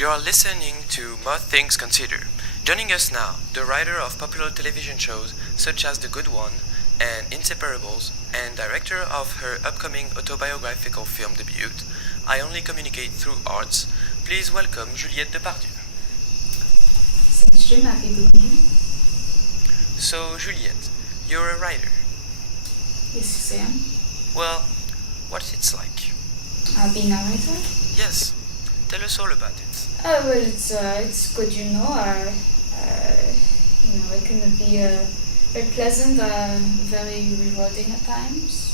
You are listening to More Things Considered. Joining us now, the writer of popular television shows such as The Good One and Inseparables, and director of her upcoming autobiographical film debut, I Only Communicate Through Arts. Please welcome Juliet Depardieu. C'est extreme happy to be here. So, Juliet, you're a writer. Yes, I am. Well, what's it like? Being a writer? Yes, tell us all about it. Well, it's good, you know. It can be very pleasant, very rewarding at times.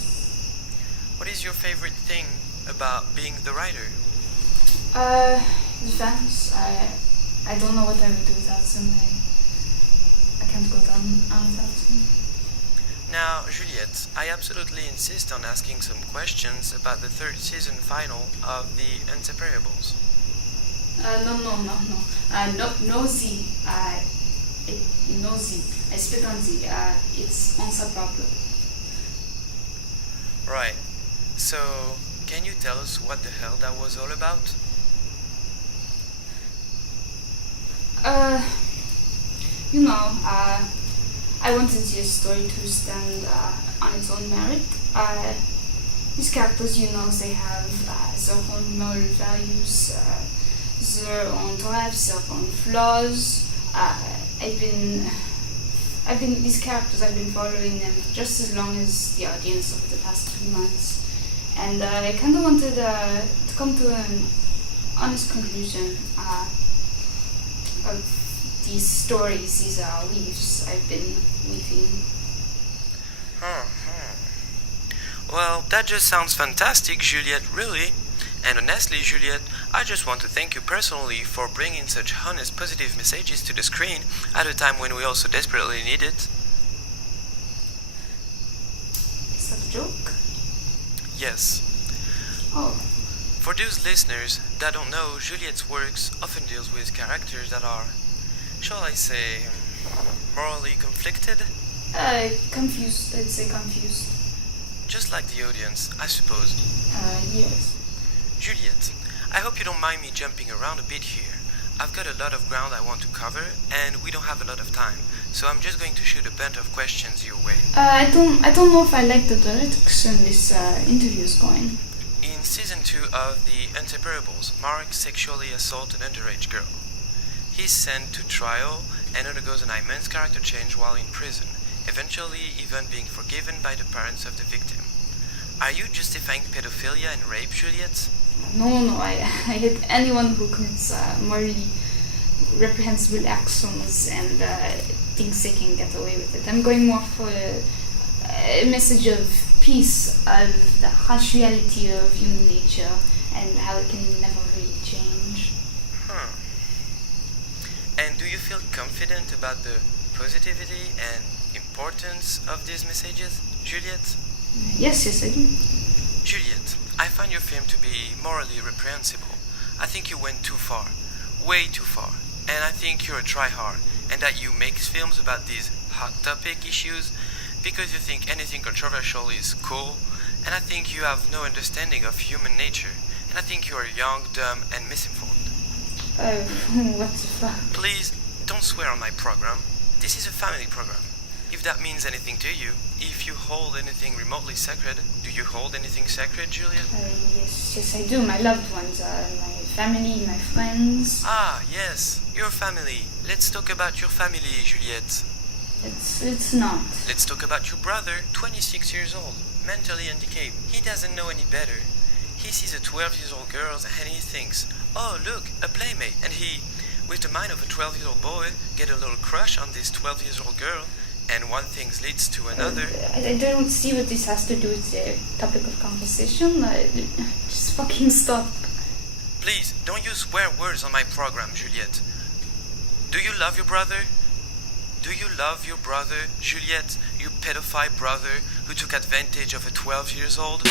What is your favorite thing about being the writer? The fans. I don't know what I would do without them. I can't go down without them. Now, Juliet, I absolutely insist on asking some questions about the third season final of The Inseparables. No. No Z. No Z. I spit on Z. It's inseparable. Right. So, can you tell us what the hell that was all about? I wanted this story to stand on its own merit. These characters, they have their own moral values, their own drives, their own flaws. These characters, I've been following them just as long as the audience over the past 3 months. And I kind of wanted to come to an honest conclusion of these stories, these weaves I've been weaving. Well, that just sounds fantastic, Juliet, really. And honestly, Juliet, I just want to thank you personally for bringing such honest, positive messages to the screen at a time when we all so desperately need it. Is that a joke? Yes. Oh. For those listeners that don't know, Juliet's works often deals with characters that are, shall I say, morally conflicted? Confused. I'd say confused. Just like the audience, I suppose. Yes. Juliet, I hope you don't mind me jumping around a bit here. I've got a lot of ground I want to cover, and we don't have a lot of time, so I'm just going to shoot a bunch of questions your way. I don't know if I like the direction this interview is going. In season 2 of The Inseparables, Mark sexually assaults an underage girl. He's sent to trial and undergoes an immense character change while in prison, eventually even being forgiven by the parents of the victim. Are you justifying pedophilia and rape, Juliet? No, I hate anyone who commits morally reprehensible actions and thinks they can get away with it. I'm going more for a message of peace, of the harsh reality of human nature and how it can never really change. And do you feel confident about the positivity and importance of these messages, Juliet? Yes, I do. Juliet, I find your film to be morally reprehensible. I think you went too far, way too far, and I think you're a tryhard, and that you make films about these hot topic issues because you think anything controversial is cool, and I think you have no understanding of human nature, and I think you are young, dumb, and misinformed. What the fuck? Please, don't swear on my program. This is a family program. If that means anything to you, if you hold anything remotely sacred, do you hold anything sacred, Juliet? Yes, I do. My loved ones, my family, my friends. Ah, yes, your family. Let's talk about your family, Juliet. It's not. Let's talk about your brother, 26 years old, mentally handicapped. He doesn't know any better. He sees a 12-year-old girl and he thinks, oh, look, a playmate. And he, with the mind of a 12-year-old boy, get a little crush on this 12-year-old girl. And one thing leads to another. I don't see what this has to do with the topic of conversation. Just fucking stop. Please, don't use swear words on my program, Juliet. Do you love your brother? Do you love your brother, Juliet, you pedophile brother who took advantage of a 12 years old?